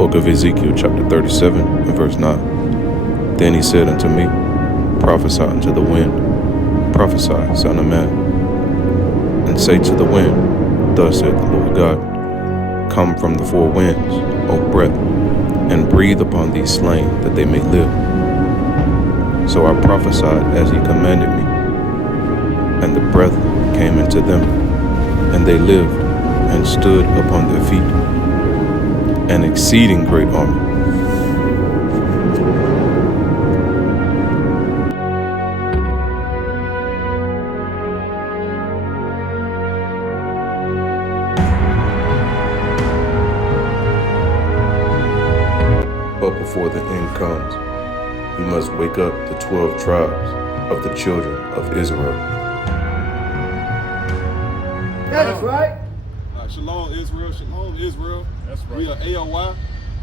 Book of Ezekiel chapter 37 and verse 9. Then he said unto me, Prophesy unto the wind, prophesy, son of man, and say to the wind, Thus saith the Lord God, Come from the four winds, O breath, and breathe upon these slain, that they may live. So I prophesied as he commanded me, and the breath came into them, and they lived, and stood upon their feet, an exceeding great army. But before the end comes, you must wake up the 12 tribes of the children of Israel. That's right. Shalom Israel, shalom Israel. That's right. We are A.O.I,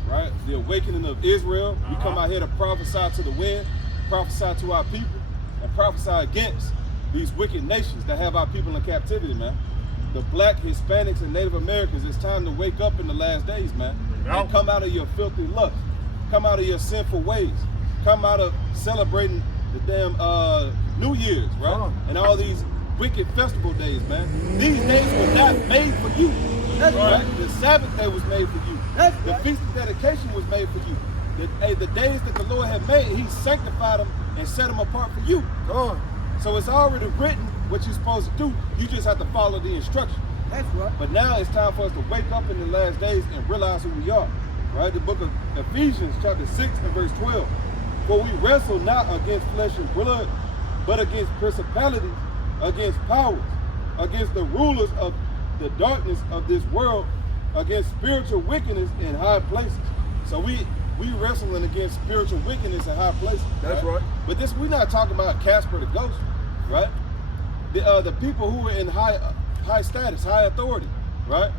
right? The awakening of Israel. We come out here to prophesy to the wind, prophesy to our people, and prophesy against these wicked nations that have our people in captivity, man. The black, Hispanics, and Native Americans, it's time to wake up in the last days, man. And come out of your filthy lust. Come out of your sinful ways. Come out of celebrating the damn New Year's, right? And all these wicked festival days, man. These days were not made for you. That's right. The Sabbath day was made for you. The Feast of Dedication was made for you. The days that the Lord had made, he sanctified them and set them apart for you. So it's already written what you're supposed to do. You just have to follow the instructions. That's right. But now it's time for us to wake up in the last days and realize who we are. Right? The book of Ephesians chapter 6 and verse 12. For we wrestle not against flesh and blood, but against principalities, against powers, against the rulers of the darkness of this world, against spiritual wickedness in high places. So we wrestling against spiritual wickedness in high places. That's right. But this, we're not talking about Casper the ghost, right? The people who are in high status, high authority, right?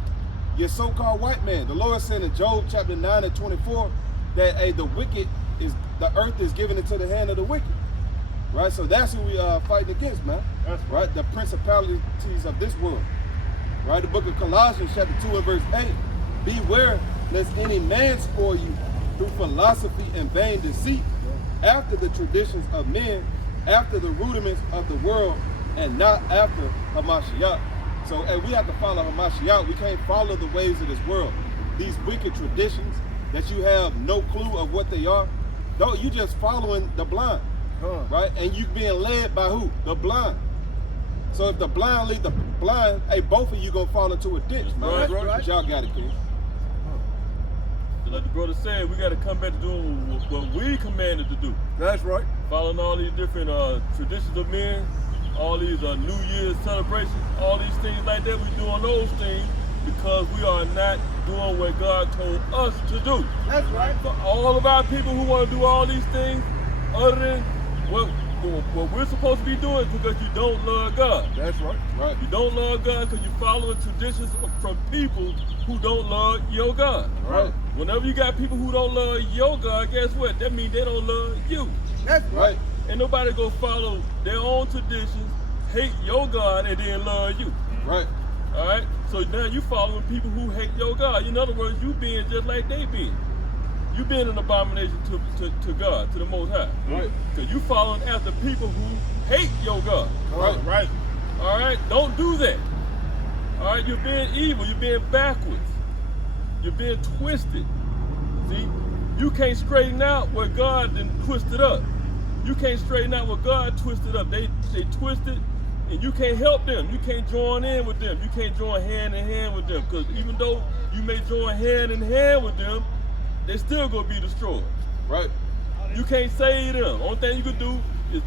Your so-called white man. The Lord said in Job chapter 9 and 24 that the earth is given into the hand of the wicked. Right, so that's who we are fighting against, man. That's right. The principalities of this world. Right, the book of Colossians chapter 2 and verse 8. Beware lest any man spoil you through philosophy and vain deceit, after the traditions of men, after the rudiments of the world, and not after Hamashiach. So we have to follow Hamashiach. We can't follow the ways of this world. These wicked traditions that you have no clue of what they are. No, you just following the blind. Right? And you being led by who? The blind. So if the blind lead the blind, hey, both of you gonna fall into a ditch, man. Right. Y'all got it, kids. Like the brother said, we got to come back to doing what we commanded to do. That's right. Following all these different traditions of men, all these New Year's celebrations, all these things like that. We doing those things because we are not doing what God told us to do. That's right. For all of our people who want to do all these things, other than what we're supposed to be doing, because you don't love God. That's right. Right. You don't love God because you're following traditions from people who don't love your God. Right. Whenever you got people who don't love your God, guess what? That means they don't love you. That's right. Ain't nobody go follow their own traditions, hate your God, and then love you. Right. All right. So now you following people who hate your God. In other words, you being just like they being. You being an abomination to God, to the Most High. Right. Because you following after people who hate your God. Right. Right. All right. Don't do that. All right. You're being evil. You're being backwards. You're being twisted. See, you can't straighten out what God then twisted up. You can't straighten out what God twisted up. They twisted, and you can't help them. You can't join in with them. You can't join hand in hand with them. Because even though you may join hand in hand with them, they still gonna be destroyed. Right. You can't save them. Only thing you can do is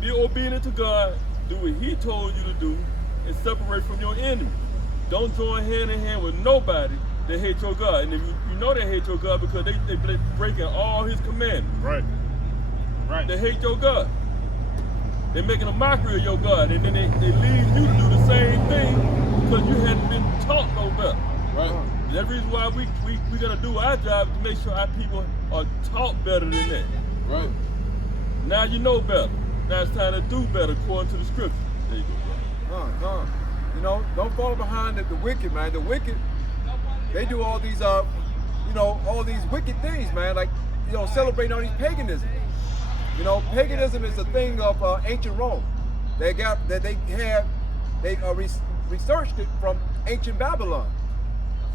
be obedient to God, do what He told you to do, and separate from your enemy. Don't join hand in hand with nobody that hate your God. And if you know they hate your God because they breaking all His commandments. Right. Right. They hate your God. They're making a mockery of your God, and then they lead you to do the same thing because you hadn't been taught no better. Right. That's the reason why we're gonna do our job to make sure our people are taught better than that. Right. Now you know better. Now it's time to do better according to the scripture. There you go. You know, don't fall behind the wicked, man. The wicked, they do all these you know, all these wicked things, man, like, you know, celebrating all these paganism. You know, paganism is a thing of ancient Rome. They researched it from ancient Babylon.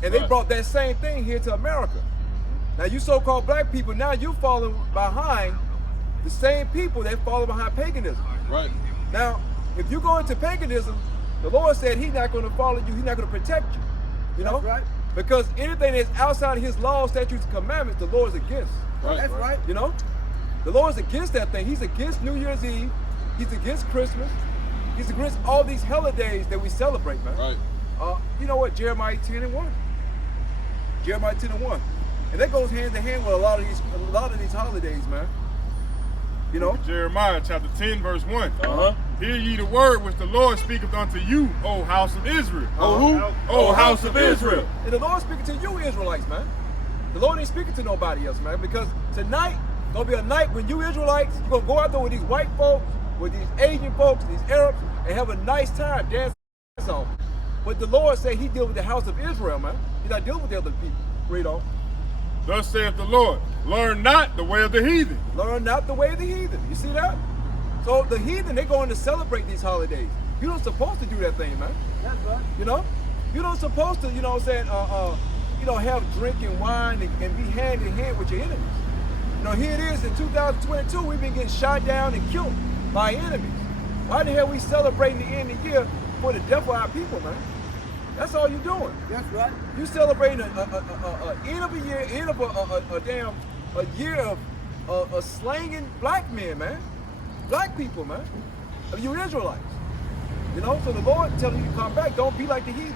And they brought that same thing here to America. Now you so-called black people, now you're falling behind the same people that follow behind paganism. Right. Now, if you go into paganism, the Lord said he's not going to follow you, he's not going to protect you. You know? That's right. Because anything that's outside of his laws, statutes, and commandments, the Lord is against. Right. That's right. You know? The Lord is against that thing. He's against New Year's Eve. He's against Christmas. He's against all these holidays that we celebrate, man. Right. You know what? Jeremiah 10:1. Jeremiah 10:1. And that goes hand in hand with a lot of these holidays, man. You know? Jeremiah chapter 10, verse 1. Uh-huh. Hear ye the word which the Lord speaketh unto you, O house of Israel. Oh, who? O house of Israel. And the Lord speaking to you Israelites, man. The Lord ain't speaking to nobody else, man, because tonight gonna be a night when you Israelites, you're gonna go out there with these white folks, with these Asian folks, these Arabs, and have a nice time, dance off. But the Lord said he deal with the house of Israel, man. He's not dealing with the other people. Read on. Thus saith the Lord, learn not the way of the heathen. Learn not the way of the heathen. You see that? So the heathen, they're going to celebrate these holidays. You're not supposed to do that thing, man. That's right. You know? You're not supposed to, you know what I'm saying, you know, have drink and wine and be hand in hand with your enemies. You know, here it is in 2022, we've been getting shot down and killed by enemies. Why the hell we celebrating the end of the year for the death of our people, man? That's all you're doing. That's right. You celebrating end of a year, end of a year of slanging black men, man. Black people, man. You Israelites. You know, so the Lord telling you to come back, don't be like the heathen.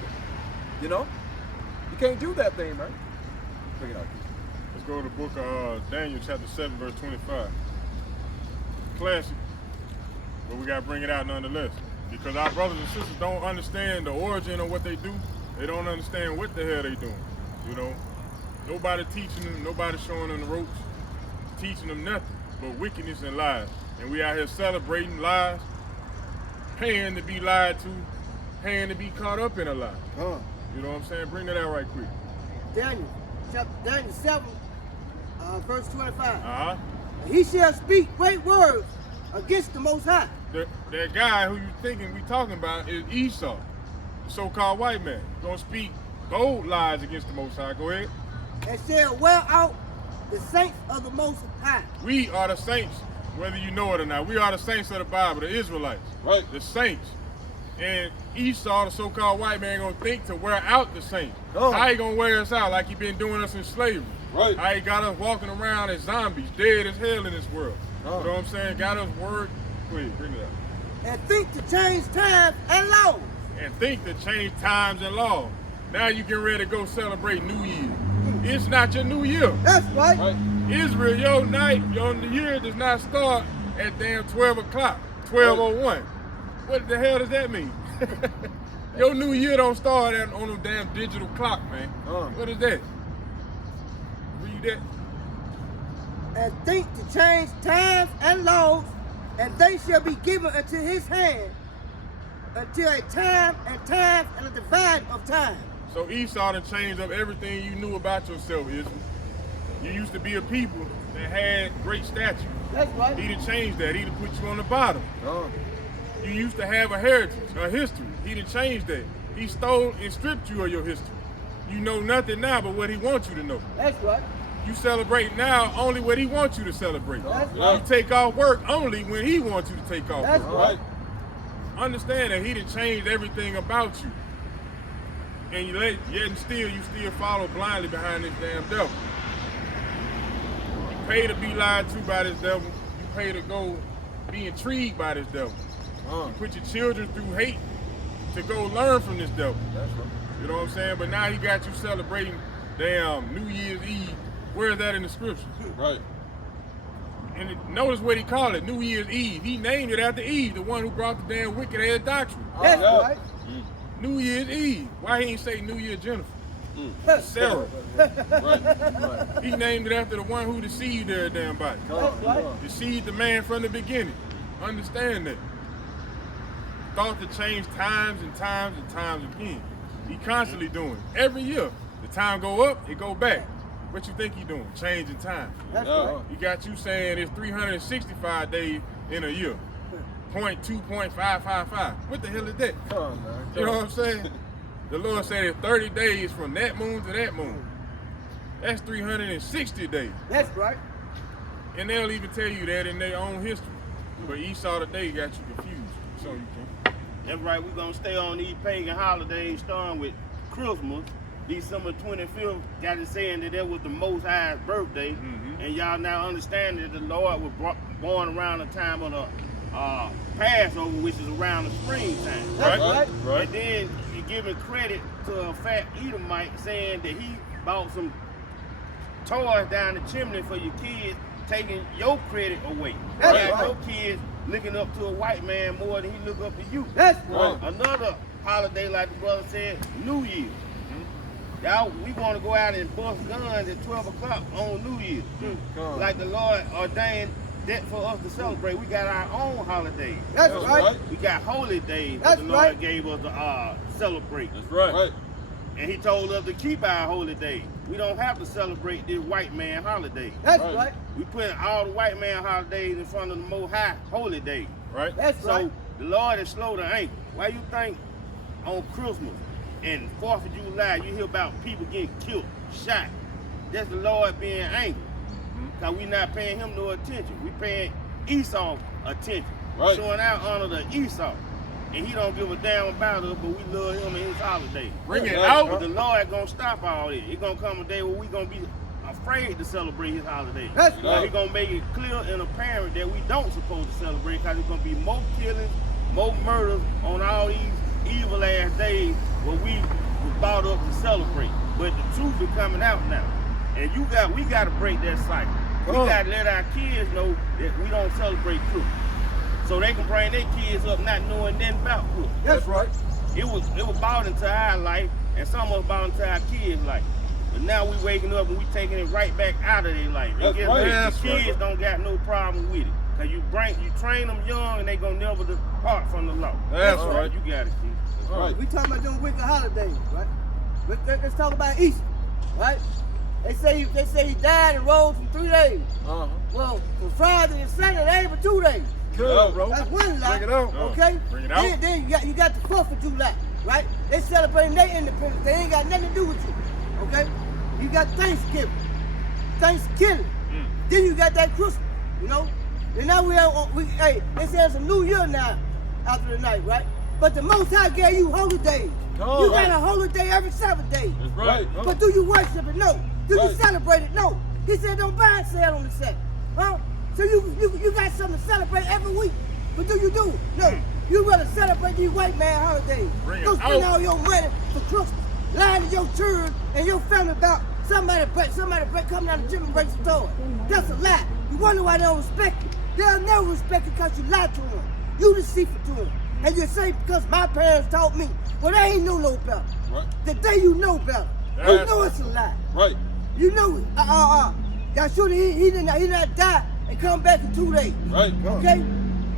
You know? You can't do that thing, man. Bring it out. Let's go to the book of Daniel chapter 7, verse 25. Classic, but we gotta bring it out nonetheless. Because our brothers and sisters don't understand the origin of what they do. They don't understand what the hell they doing. You know, nobody teaching them, nobody showing them the ropes, teaching them nothing but wickedness and lies. And we out here celebrating lies, paying to be lied to, paying to be caught up in a lie. You know what I'm saying? Bring that out right quick. Daniel 7, verse 25. Uh-huh. He shall speak great words against the Most High. That guy who you thinking we talking about is Esau, the so-called white man. Gonna speak bold lies against the Most High. Go ahead. And shall wear out the saints of the Most High. We are the saints, whether you know it or not. We are the saints of the Bible, the Israelites. Right. The saints. And Esau, the so-called white man, gonna think to wear out the saints. Oh. How he gonna wear us out like he been doing us in slavery? Right. How he got us walking around as zombies, dead as hell in this world. Oh. You know what I'm saying? Got us word. Please, bring it up. And think to change times and laws. And think to change times and laws. Now you get ready to go celebrate New Year. It's not your New Year. That's right. Right. Israel, your night, your New Year does not start at damn 12 o'clock, 12:01. What the hell does that mean? Your New Year don't start on a damn digital clock, man. What is that? Read that. And think to change times and laws, and they shall be given into his hand until a time and a divide of time. So Esau done changed up everything you knew about yourself, Israel. You used to be a people that had great stature. That's right. He done changed that. He done put you on the bottom. You used to have a heritage, a history. He done changed that. He stole and stripped you of your history. You know nothing now but what he wants you to know. That's right. You celebrate now only what he wants you to celebrate. That's You right. take off work only when he wants you to take off That's work. right. Understand that he done changed everything about you. And yet and still, you still follow blindly behind this damn devil. You pay to be lied to by this devil. You pay to go be intrigued by this devil. You put your children through hate to go learn from this devil. That's right. You know what I'm saying? But now he got you celebrating damn New Year's Eve. Where is that in the scriptures? Right. And notice what he called it, New Year's Eve. He named it after Eve, the one who brought the damn wicked ass doctrine. That's Yeah. right. New Year's Eve. Why he ain't say New Year Jennifer? Sarah. Right. He named it after the one who deceived their damn body. That's right. Deceived the man from the beginning. Understand that. Thought to change times and times and times again. He constantly doing it. Every year. The time go up, it go back. What you think he doing? Changing time. That's right. He got you saying it's 365 days in a year. 0.2.555. What the hell is that? Come on, man. You know what I'm saying? The Lord said it's 30 days from that moon to that moon. That's 360 days. That's right. And they'll even tell you that in their own history. But Esau today got you confused. So you can. That's right, we're gonna stay on these pagan holidays, starting with Christmas. December 25th, got it saying that was the Most High's birthday. And y'all now understand that the Lord was born around the time of the Passover, which is around the springtime. That's right. And then you're giving credit to a fat Edomite saying that he bought some toys down the chimney for your kids, taking your credit away. That's right. Your kids looking up to a white man more than he look up to you. That's right. Another holiday, like the brother said, New Year. Y'all, we want to go out and bust guns at 12 o'clock on New Year. Like the Lord ordained that for us to celebrate. We got our own holidays. That's right. We got holy days That's that the Lord right. gave us to celebrate. That's right. And he told us to keep our holy days. We don't have to celebrate this white man holiday. That's right. We put all the white man holidays in front of the Most High holy days. Right? That's So right. the Lord is slow to anger. Why you think on Christmas and 4th of July you hear about people getting killed, shot? That's the Lord being angry. Because we not paying him no attention. We paying Esau attention. Right. Showing our honor to Esau. And he don't give a damn about us, but we love him and his holiday. Bring it Right. out. But the Lord gonna stop all this. It's gonna come a day where we gonna be afraid to celebrate his holiday. That's But he gonna make it clear and apparent that we don't supposed to celebrate, because it's gonna be more killings, more murders on all these evil ass days where we was brought up to celebrate. But the truth is coming out now. And we gotta break that cycle. We gotta let our kids know that we don't celebrate Christmas. So they can bring their kids up not knowing nothing about Christmas. That's right. It was brought into our life, and some of us brought into our kids' life. But now we waking up and we taking it right back out of their life. And That's guess right. what? That's The kids don't got no problem with it. Cause you train them young and they gonna never depart from the law. That's right. You got it, kid. Right. We talking about them wicked holidays, right? Let's talk about Easter, right? They say he died and rose in 3 days. Well, from Friday to Sunday, they ain't but 2 days. Good, bro. That's one lie. Bring it on. Okay? Bring it out. Then you got the 4th of July, right? They celebrating their independence. They ain't got nothing to do with you. Okay? You got Thanksgiving. Then you got that Christmas, you know? And now they say it's a new year now after the night, right? But the Most High gave you holy days. You got a holy day every 7 days. That's right. But do you worship it? No. Do you Right. celebrate it? No. He said don't buy and sell on the Sabbath. Huh? So you got something to celebrate every week. But do you do it? No. You rather celebrate these white man holidays. Bring it Go spend out. all your money for Christmas, lying to your children and your family about somebody come down the gym and break some toys. That's a lie. You wonder why they don't respect you. They'll never respect you because you lied to them. You deceitful to them. And you say because my parents taught me. Well, they ain't know no better. Right. The day you know better, you That's- know it's a lie. Right. You know it. Y'all sure he did not die and come back in 2 days. Right. Okay?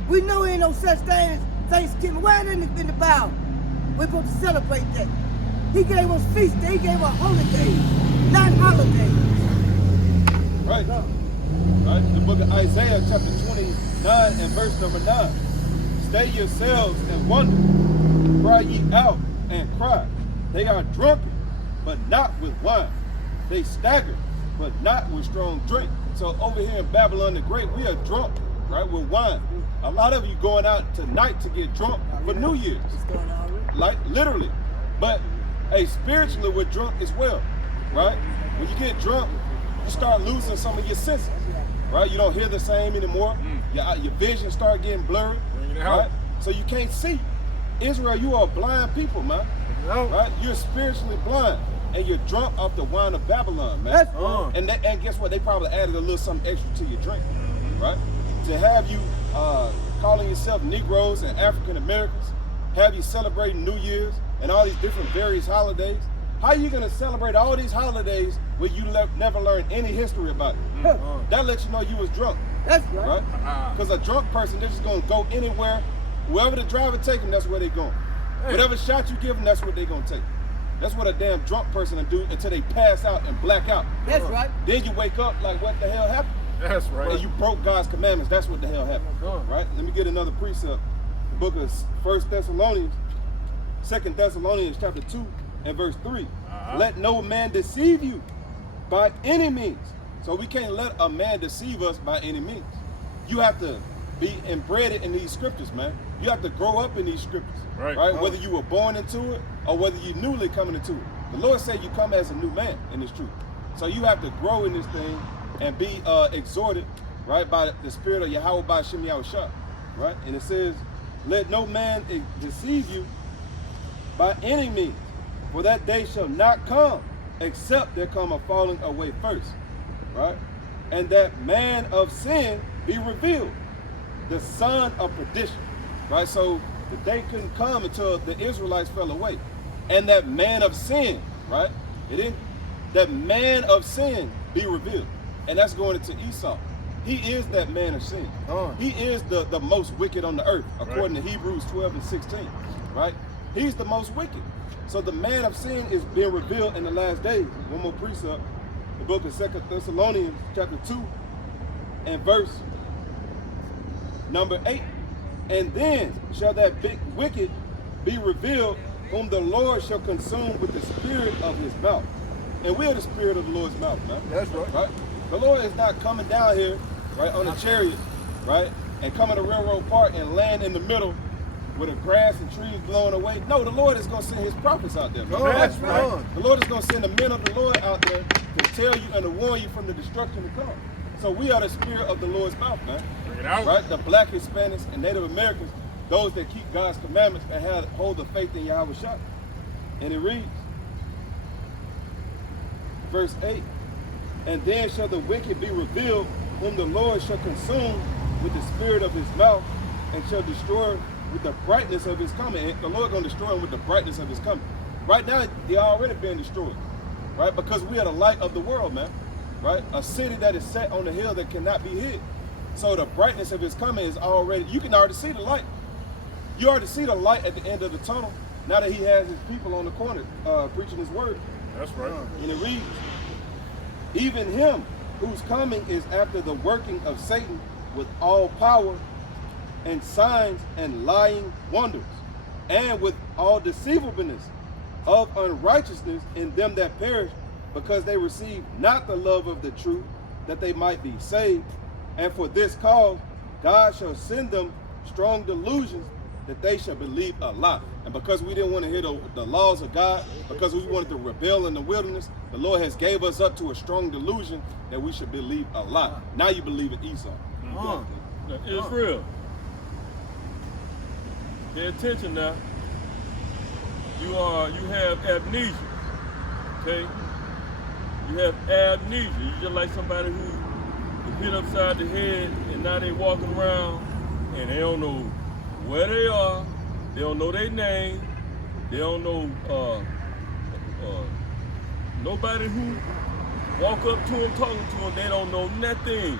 We know ain't no such thing as Thanksgiving. Where in the Bible? We're supposed to celebrate that. He gave us feast day. He gave us holidays, not holidays. Right. Right. The book of Isaiah, chapter 29 and verse number 9. Stay yourselves and wonder. Cry ye out and cry. They are drunken, but not with wine. They stagger, but not with strong drink. So over here in Babylon the Great, we are drunk, right, with wine. A lot of you going out tonight to get drunk for New Year's. What's going on? Like literally. But hey, spiritually we're drunk as well, right? When you get drunk, you start losing some of your senses, right? You don't hear the same anymore. Your vision start getting blurry, Bring it out. right? So you can't see. Israel, you are blind people, man, right? You're spiritually blind, and you're drunk off the wine of Babylon, man. That's And guess what? They probably added a little something extra to your drink, right? To have you calling yourself Negroes and African Americans, have you celebrating New Year's and all these different various holidays. How are you going to celebrate all these holidays where you never learned any history about it? That lets you know you was drunk, That's right. right? Because a drunk person, they're just going to go anywhere. Wherever the driver take them, that's where they're going. Whatever shot you give them, that's what they're going to take. That's what a damn drunk person will do until they pass out and black out. That's right. Then you wake up like, what the hell happened? That's right. Well, you broke God's commandments. That's what the hell happened. Right? Let me get another precept. The book of 1 Thessalonians, 2 Thessalonians chapter 2 and verse 3. Let no man deceive you by any means. So we can't let a man deceive us by any means. You have to be embedded in these scriptures, man. You have to grow up in these scriptures. Right? Whether you were born into it or whether you're newly coming into it. The Lord said you come as a new man in this truth. So you have to grow in this thing and be exhorted, right, by the spirit of Yahweh by Shem Yahushua, right? And it says, let no man deceive you by any means, for that day shall not come, except there come a falling away first, right? And that man of sin be revealed, the son of perdition, right? So the day couldn't come until the Israelites fell away. And that man of sin, right? It didn't, that man of sin be revealed. And that's going into Esau. He is that man of sin. He is the most wicked on the earth, according to Hebrews 12 and 16, right? He's the most wicked. So the man of sin is being revealed in the last days. One more precept, the book of 2 Thessalonians chapter 2 and verse number 8. And then shall that big wicked be revealed, whom the Lord shall consume with the spirit of his mouth. And we are the spirit of the Lord's mouth, man. That's right. The Lord is not coming down here, right, on a chariot, right, and coming to Railroad Park and land in the middle with the grass and trees blowing away. No, the Lord is going to send his prophets out there. That's right. The Lord is going to send the men of the Lord out there to tell you and to warn you from the destruction to come. So we are the spirit of the Lord's mouth, man. Bring it out. Right? The black, Hispanics, and Native Americans, those that keep God's commandments and hold the faith in Yahweh Shah. And it reads, verse 8, and then shall the wicked be revealed, whom the Lord shall consume with the spirit of his mouth, and shall destroy with the brightness of his coming. And the Lord going to destroy him with the brightness of his coming. Right now, they're already being destroyed, right? Because we are the light of the world, man, right? A city that is set on a hill that cannot be hid. So the brightness of his coming is already, you can already see the light. You already see the light at the end of the tunnel, now that he has his people on the corner preaching his word. That's right. And it reads, even him whose coming is after the working of Satan with all power and signs and lying wonders, and with all deceivableness of unrighteousness in them that perish, because they receive not the love of the truth, that they might be saved. And for this cause God shall send them strong delusions, that they shall believe a lie. And because we didn't want to hear the laws of God, because we wanted to rebel in the wilderness, the Lord has gave us up to a strong delusion that we should believe a lie. Now you believe in Esau. Israel, pay attention now. You have amnesia, okay? You have amnesia. You just like somebody who hit upside the head and now they walking around and they don't know where they are. They don't know their name. They don't know nobody who walk up to them, talking to them. They don't know nothing.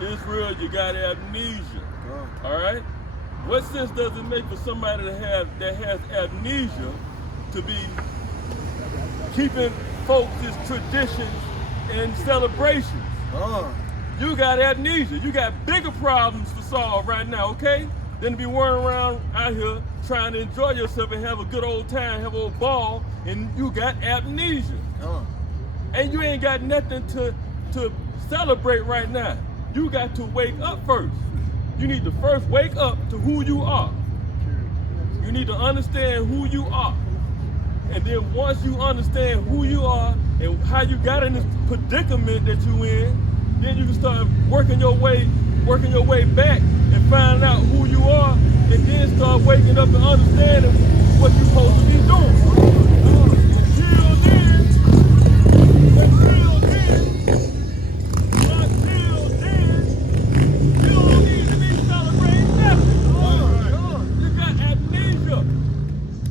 Israel, you got amnesia. All right. What sense does it make for somebody that has amnesia to be keeping folks' traditions and celebrations? You got amnesia. You got bigger problems to solve right now, okay? Than to be running around out here trying to enjoy yourself and have a good old time, have a old ball, and you got amnesia. And you ain't got nothing to celebrate right now. You got to wake up first. You need to first wake up to who you are. You need to understand who you are. And then once you understand who you are and how you got in this predicament that you in, then you can start working your way back and find out who you are, and then start waking up and understanding what you're supposed to be doing. Until then, you don't need to be celebrating nothing. You got amnesia.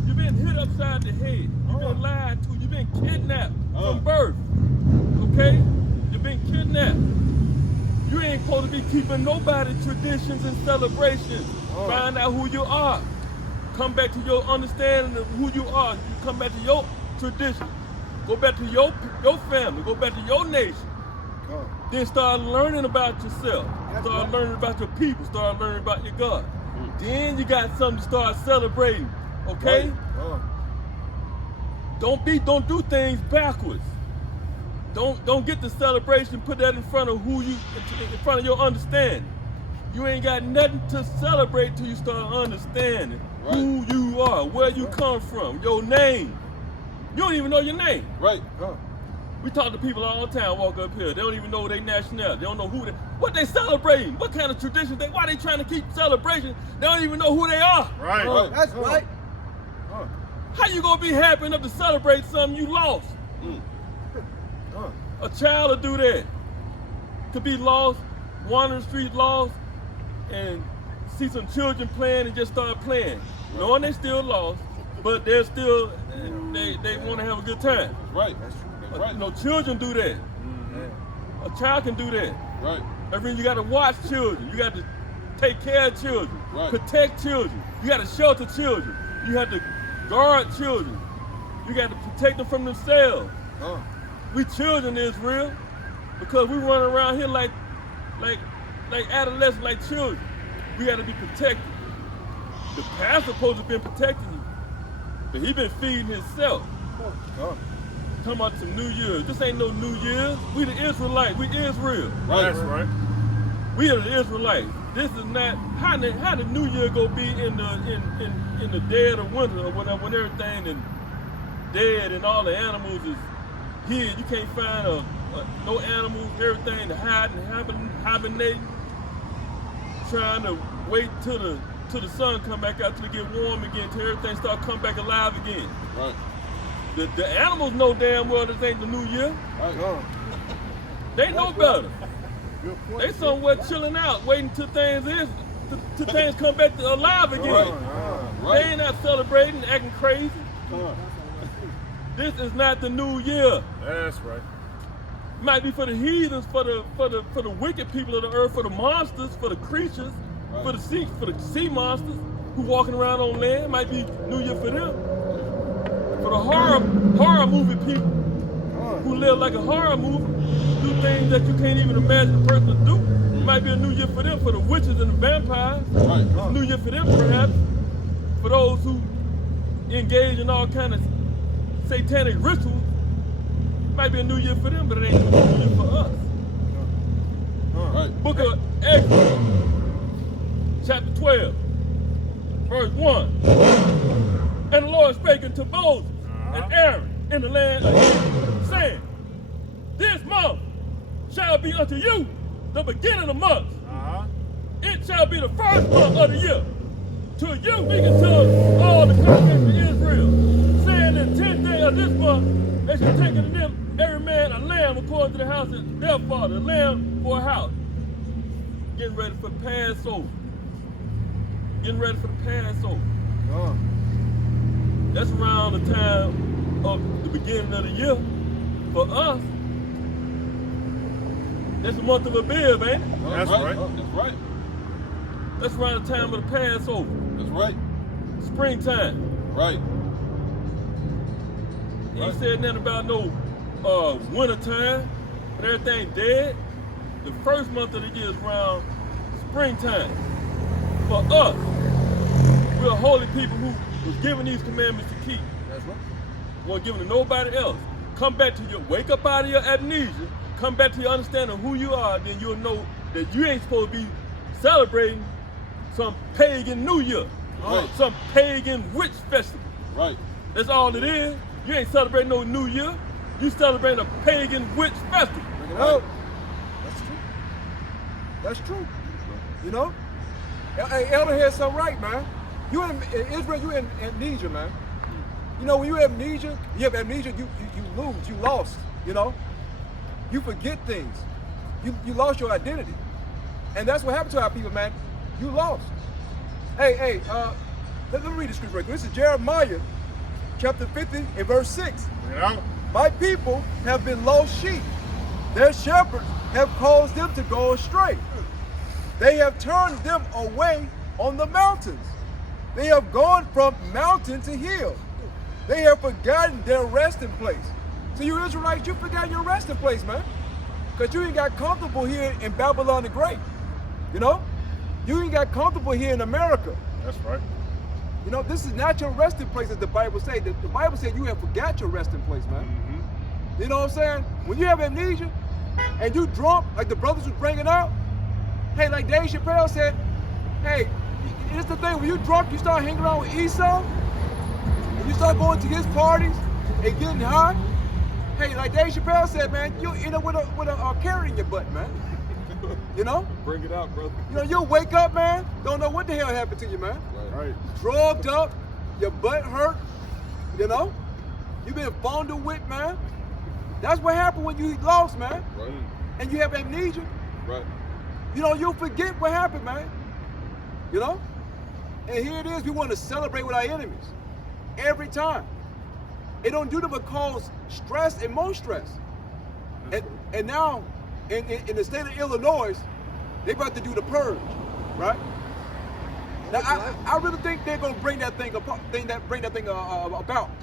You've been hit upside the head. You've been lied to. You've been kidnapped from birth. Okay? You've been kidnapped. You ain't supposed to be keeping nobody's traditions and celebrations. Find out who you are. Come back to your understanding of who you are. You come back to your tradition. Go back to your family. Go back to your nation. Then start learning about yourself. Start learning about your people. Start learning about your God. Then you got something to start celebrating. Okay? Don't do things backwards. Don't get the celebration, put that in front of in front of your understanding. You ain't got nothing to celebrate till you start understanding who you are, where you come from, your name. You don't even know your name. Right. We talk to people all the time, walk up here. They don't even know their nationality. They don't know what they celebrating, what kind of traditions why they trying to keep celebration. They don't even know who they are. Right. That's right. How you gonna be happy enough to celebrate something you lost? A child will do that. Could be lost, wandering the street lost, and see some children playing and just start playing. Knowing they still lost, but they're still, they want to have a good time. Right. Right. You know, children do that. A child can do that. Right. That means you got to watch children. You got to take care of children, protect children. You got to shelter children. You have to guard children. You got to protect them from themselves. We children is real because we run around here like adolescents, like children. We got to be protected. The pastor supposed to be protecting you, but he been feeding himself. Talking about some New Year's. This ain't no New Year's. We the Israelites. We Israel. That's right. We are the Israelites. This is not how the New Year gonna be in the dead of winter or whatever, when everything is dead and all the animals is here. You can't find no animals. Everything hiding, hibernating, trying to wait till the sun come back out till it get warm again, till everything start come back alive again. Right. The animals know damn well this ain't the New Year. They know better. They somewhere chilling out, waiting till things come back to alive again. They ain't not celebrating, acting crazy. This is not the New Year. That's right. Might be for the heathens, for the wicked people of the earth, for the monsters, for the creatures, for the sea monsters who walking around on land. Might be New Year for them. For the horror movie people who live like a horror movie, do things that you can't even imagine a person to do. It might be a New Year for them, for the witches and the vampires. It's a New Year for them, perhaps. For those who engage in all kind of satanic rituals, it might be a New Year for them, but it ain't a New Year for us. Book of Exodus, chapter 12, verse 1. And the Lord spake unto Moses and Aaron in the land of Egypt, saying, This month shall be unto you the beginning of months. It shall be the first month of the year. To you, speaking to all the congregation of Israel, saying in 10th day of this month, they shall take unto them every man a lamb according to the house of their father, a lamb for a house. Getting ready for Passover. Getting ready for the Passover. That's around the time of the beginning of the year. For us, that's the month of Abib, ain't it? That's right. That's right. That's around the time of the Passover. That's right. Springtime. Right. He ain't said nothing about no winter time, but everything dead. The first month of the year is around springtime. For us, we're holy people who was given these commandments to keep. That's right. Won't give them to nobody else. Come back to your, wake up out of your amnesia, come back to your understanding of who you are, then you'll know that you ain't supposed to be celebrating some pagan New Year, some pagan witch festival. Right. That's all it is. You ain't celebrating no New Year. You celebrating a pagan witch festival. Bring it out. That's true. That's true. You know? Hey, Elder had something right, man. You in Israel, you in amnesia, man. You know, when you have amnesia, you lose, you lost, you know? You forget things. You lost your identity. And that's what happened to our people, man. You lost. Hey, let me read the scripture right quick. This is Jeremiah chapter 50 and verse 6. Yeah. My people have been lost sheep. Their shepherds have caused them to go astray. They have turned them away on the mountains. They have gone from mountain to hill. They have forgotten their resting place. So you Israelites, you forgot your resting place, man. Because you ain't got comfortable here in Babylon the Great. You know? You ain't got comfortable here in America. That's right. You know, this is not your resting place, as the Bible says. The Bible said you have forgot your resting place, man. Mm-hmm. You know what I'm saying? When you have amnesia and you drunk, like the brothers was bringing up, hey, like Dave Chappelle said, hey, it's the thing, when you drunk, you start hanging around with Esau, and you start going to his parties and getting high. Hey, like Dave Chappelle said, man, you end up with a carrot in your butt, man. You know? Bring it out, brother. You know, you'll wake up, man, don't know what the hell happened to you, man. Right. Drugged up, your butt hurt, you know? You been fondled with, man. That's what happened when you lost, man. Right. And you have amnesia. Right. You know, you'll forget what happened, man. You know? And here it is, we want to celebrate with our enemies. Every time. It don't do them but cause stress and more stress. And now, in the state of Illinois, they about to do the purge, right? Now, I really think they're gonna bring that thing about,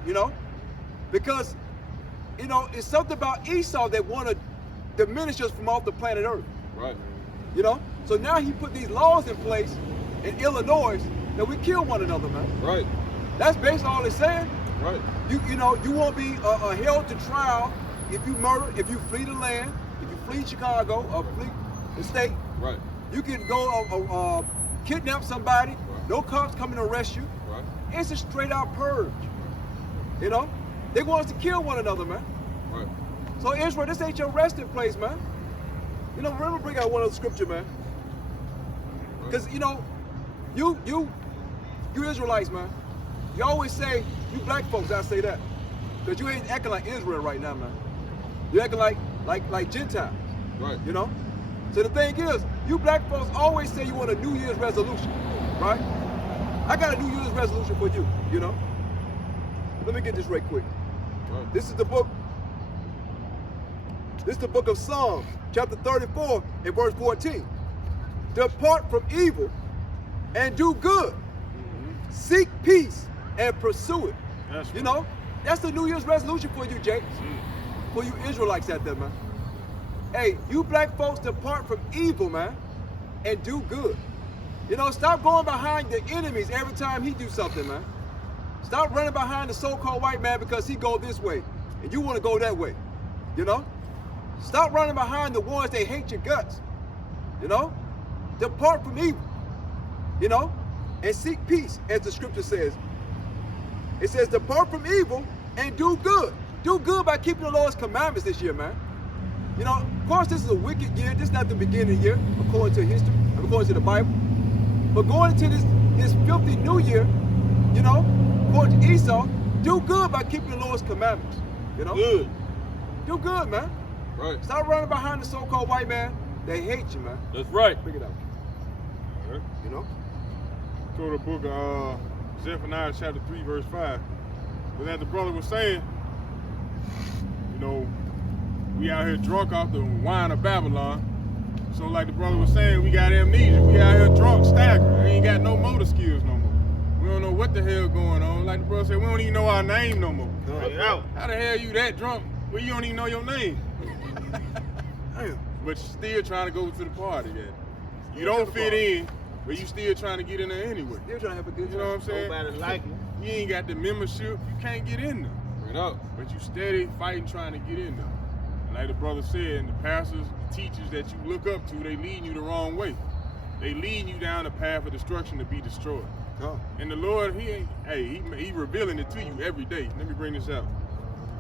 you know, because, you know, it's something about Esau that want to diminish us from off the planet Earth. Right. You know, so now he put these laws in place in Illinois that we kill one another, man. Right. That's basically all it's saying. Right. You know, you won't be held to trial if you murder, if you flee the land, if you flee Chicago or flee the state. Right. You can go kidnap somebody. Right. No cops come and arrest you. Right. It's a straight out purge. You know, they want us to kill one another, man. Right. So Israel, this ain't your resting place, man. You know, remember, bring out one other scripture, man. Because you know, you Israelites, man. You always say, you black folks, I say that. Because you ain't acting like Israel right now, man. You acting like Gentiles. Right. You know? So the thing is, you black folks always say you want a New Year's resolution, right? I got a New Year's resolution for you, you know? Let me get this right quick. Right. This is the book of Psalms, chapter 34 and verse 14. Depart from evil and do good. Mm-hmm. Seek peace and pursue it. That's you know, that's the New Year's resolution for you, Jake. For you Israelites out there, man. Hey, you black folks, depart from evil, man, and do good. You know, stop going behind the enemies every time he do something, man. Stop running behind the so-called white man because he go this way, and you want to go that way. You know? Stop running behind the ones that hate your guts. You know? Depart from evil. You know? And seek peace, as the scripture says. It says, depart from evil and do good. Do good by keeping the Lord's commandments this year, man. You know, of course, this is a wicked year. This is not the beginning of the year, according to history, according to the Bible. But going into this filthy new year, you know, according to Esau, do good by keeping the Lord's commandments. You know? Good. Do good, man. Right. Stop running behind the so-called white man. They hate you, man. That's right. Bring it out. Right. You know? Go to the book of Zephaniah chapter 3, verse 5. But as the brother was saying, you know, we out here drunk off the wine of Babylon. So like the brother was saying, we got amnesia. We out here drunk, staggering. We ain't got no motor skills no more. We don't know what the hell going on. Like the brother said, we don't even know our name no more. How the hell you that drunk? Well, you don't even know your name. But you still trying to go to the party, yeah. You don't fit in, but you still trying to get in there anyway. You're trying to have a good time. You know what I'm saying? Nobody like it. You ain't got the membership, you can't get in there. Bring it out. But you steady fighting trying to get in there. And like the brother said, the pastors, the teachers that you look up to, they lead you the wrong way. They lead you down the path of destruction to be destroyed. Oh. And the Lord, he revealing it to you every day. Let me bring this out.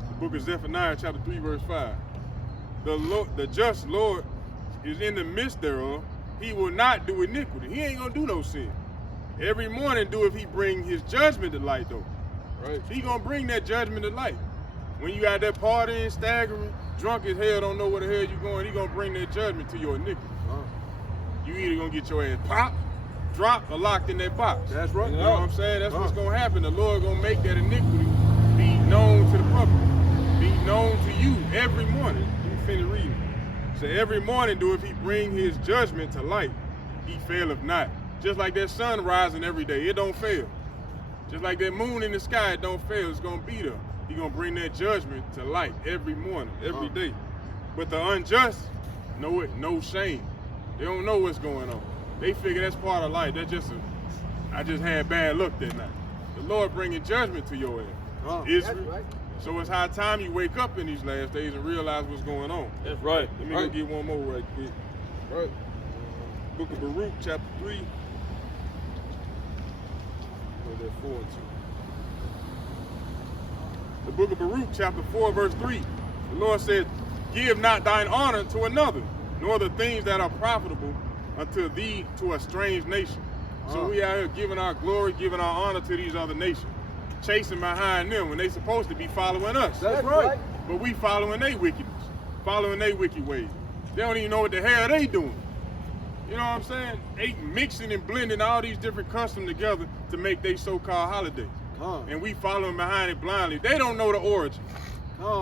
The book of Zephaniah chapter 3, verse 5. The just Lord is in the midst thereof. He will not do iniquity. He ain't gonna do no sin. Every morning do if he bring his judgment to light though. Right? He gonna bring that judgment to light. When you out there partying, staggering, drunk as hell, don't know where the hell you going, he gonna bring that judgment to your iniquity. You either gonna get your ass popped, dropped, or locked in that box. That's right. You know what I'm saying? That's what's gonna happen. The Lord gonna make that iniquity be known to the public, be known to you every morning. You finish reading. So every morning do if he bring his judgment to light, he faileth not. Just like that sun rising every day, it don't fail. Just like that moon in the sky, it don't fail, it's gonna be there. He's gonna bring that judgment to light every morning, every day. But the unjust know it, no shame. They don't know what's going on. They figure that's part of life. That's just I just had bad luck that night. The Lord bringing judgment to your ass. Israel. That's right. So it's high time you wake up in these last days and realize what's going on. That's right. Let me go get one more right quick. Right. Book of Baruch, chapter 3. Where that 4 and 2. The book of Baruch, chapter 4, verse 3. The Lord said, give not thine honor to another, nor the things that are profitable unto thee to a strange nation. So we out here giving our glory, giving our honor to these other nations, chasing behind them when they supposed to be following us. That's right. But we following their wickedness, following their wicked ways. They don't even know what the hell they doing. You know what I'm saying? They mixing and blending all these different customs together to make their so-called holiday. And we following behind it blindly. They don't know the origin.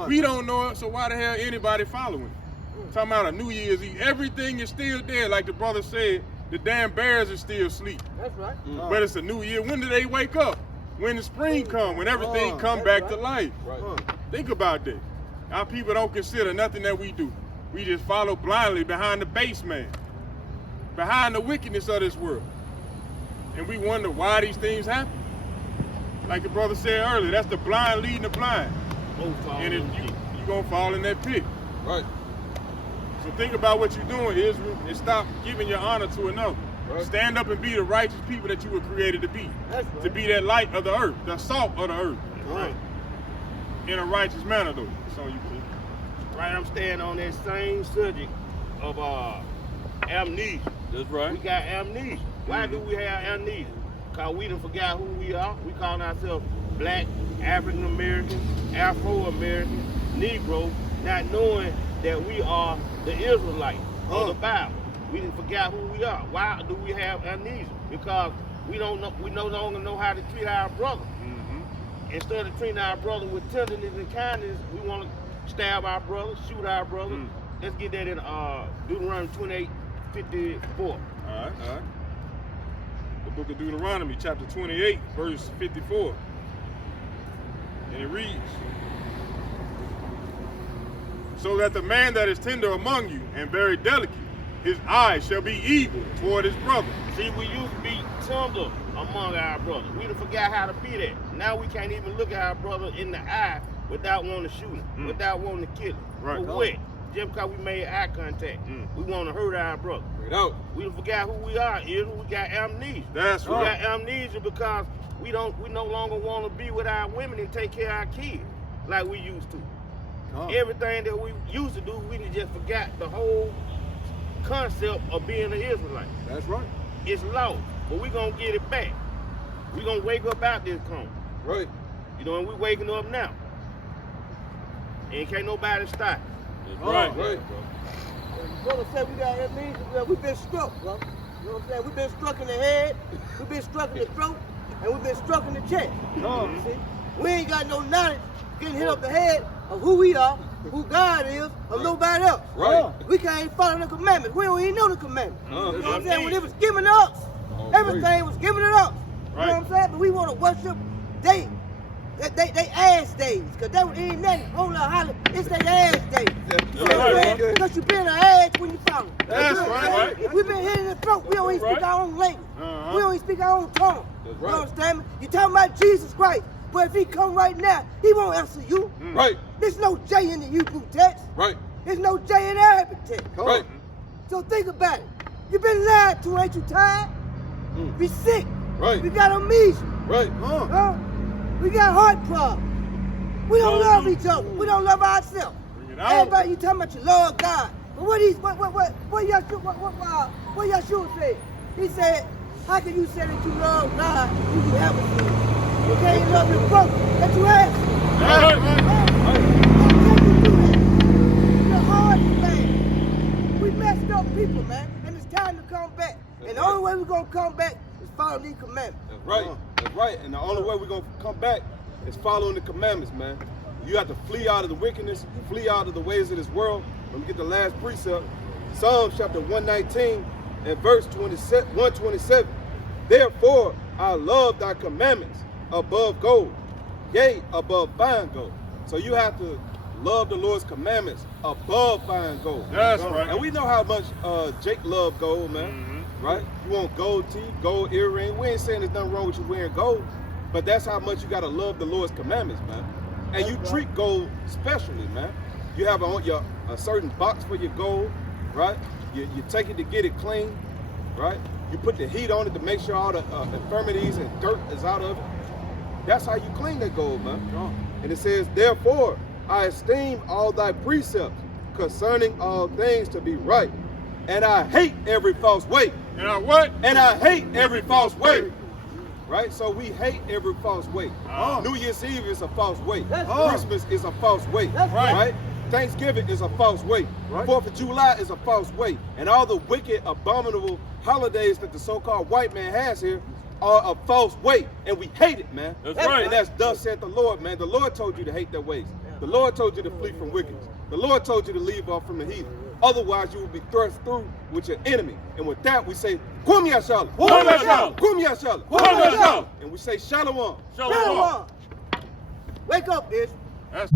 We don't know it, so why the hell anybody following it? Talking about a New Year's Eve. Everything is still there, like the brother said. The damn bears are still asleep. That's right. But it's a new year. When do they wake up? When the spring come, when everything come back to life. Think about that. Our people don't consider nothing that we do. We just follow blindly behind the base man, behind the wickedness of this world. And we wonder why these things happen. Like the brother said earlier, that's the blind leading the blind. And if you're going to fall in that pit. Right. So think about what you're doing, Israel, and stop giving your honor to another. Right. Stand up and be the righteous people that you were created to be. That's right. To be that light of the earth, the salt of the earth. Right. In a righteous manner, though. That's on you, King. Right, I'm staying on that same subject of amnesia. That's right. We got amnesia. Why do we have amnesia? Because we done forgot who we are. We call ourselves Black, African American, Afro American, Negro, not knowing that we are the Israelites of the Bible. We didn't forget who we are. Why do we have amnesia? Because we don't know. We no longer know how to treat our brother. Instead of treating our brother with tenderness and kindness, we want to stab our brother, shoot our brother. Let's get that in Deuteronomy 28:54. All right. The book of Deuteronomy, chapter 28, verse 54. And it reads, so that the man that is tender among you and very delicate, his eye shall be evil toward his brother. See, we used to be tender among our brothers. We done forgot how to be that. Now we can't even look at our brother in the eye without wanting to shoot him, without wanting to kill him. Right. For what? Just because we made eye contact. We want to hurt our brother. We done forgot who we are, Israel. We got amnesia. That's We right. got amnesia because we no longer want to be with our women and take care of our kids like we used to. Everything that we used to do, we just forgot the whole concept of being an Israelite. That's right. It's lost, but we're going to get it back. We're going to wake up out this coma. Right. You know, and we're waking up now. And can't nobody stop. Right. Right. Brother said we got amnesia. Well, we've been struck, bro. You know what I'm saying? We've been struck in the head, we've been struck in the throat, and we've been struck in the chest. See? We ain't got no knowledge getting hit up the head of who we are, who God is, or nobody else. Right. We can't even follow the commandments. We don't even know the commandments. You know what I'm saying? When it was given to us, Oh, everything was given to us. You Right. know what I'm saying? But we want to worship they ass days, because that ain't nothing. Hold on, holler. It's their ass days. You know what I'm saying? Because you been an ass when you follow. That's You know what I'm right. saying? We been hit in the throat. We don't even speak our own language. We don't even speak our own tongue. You understand me? You talking about Jesus Christ, but if he come right now, he won't answer you. Right. There's no J in the Hebrew text. Right. There's no J in the Arabic text. Right. So think about it. You've been lied to, ain't you tired? We sick. Right. We got amnesia. Right. Huh? We got heart problems. We don't love each other. We don't love ourselves. Bring it out. Everybody, you talking about you love God. But what Yeshua said? He said, how can you say that you love God who you haven't seen? You can't love your brother that you have seen. That's right. How can you do that? It's a hard thing. We messed up people, man, and it's time to come back. And the only way we're going to come back is follow these commandments. That's right. That's right. And the only way we're going to come back is following the commandments, man. You have to flee out of the wickedness, flee out of the ways of this world. Let me get the last precept. Psalms chapter 119 and verse 127. Therefore, I love thy commandments, above gold, yea, above fine gold. So you have to love the Lord's commandments above fine gold. That's right. And we know how much Jake loved gold, man. Right? You want gold teeth, gold earring. We ain't saying there's nothing wrong with you wearing gold, but that's how much you gotta love the Lord's commandments, man. And you treat gold specially, man. You have a certain box for your gold, right? You take it to get it clean, right? You put the heat on it to make sure all the infirmities and dirt is out of it. That's how you clean that gold, man. And it says, therefore, I esteem all thy precepts concerning all things to be right. And I hate every false way. And I what? And I hate every false way. Right? So we hate every false way. New Year's Eve is a false way. Christmas is a false way. Right? Thanksgiving is a false way. 4th of July is a false way. And all the wicked, abominable holidays that the so-called white man has here are a false way. And we hate it, man. That's right. And that's thus said the Lord, man. The Lord told you to hate their ways. The Lord told you to flee from wickedness. The Lord told you to leave off from the heathen. Otherwise, you will be thrust through with your enemy. And with that, we say, Kwum Yashala. Kwum Yashala. Kwum Yashala. Kwum Yashala. And we say, Shalom. Shalom. Wake up, bitch. That's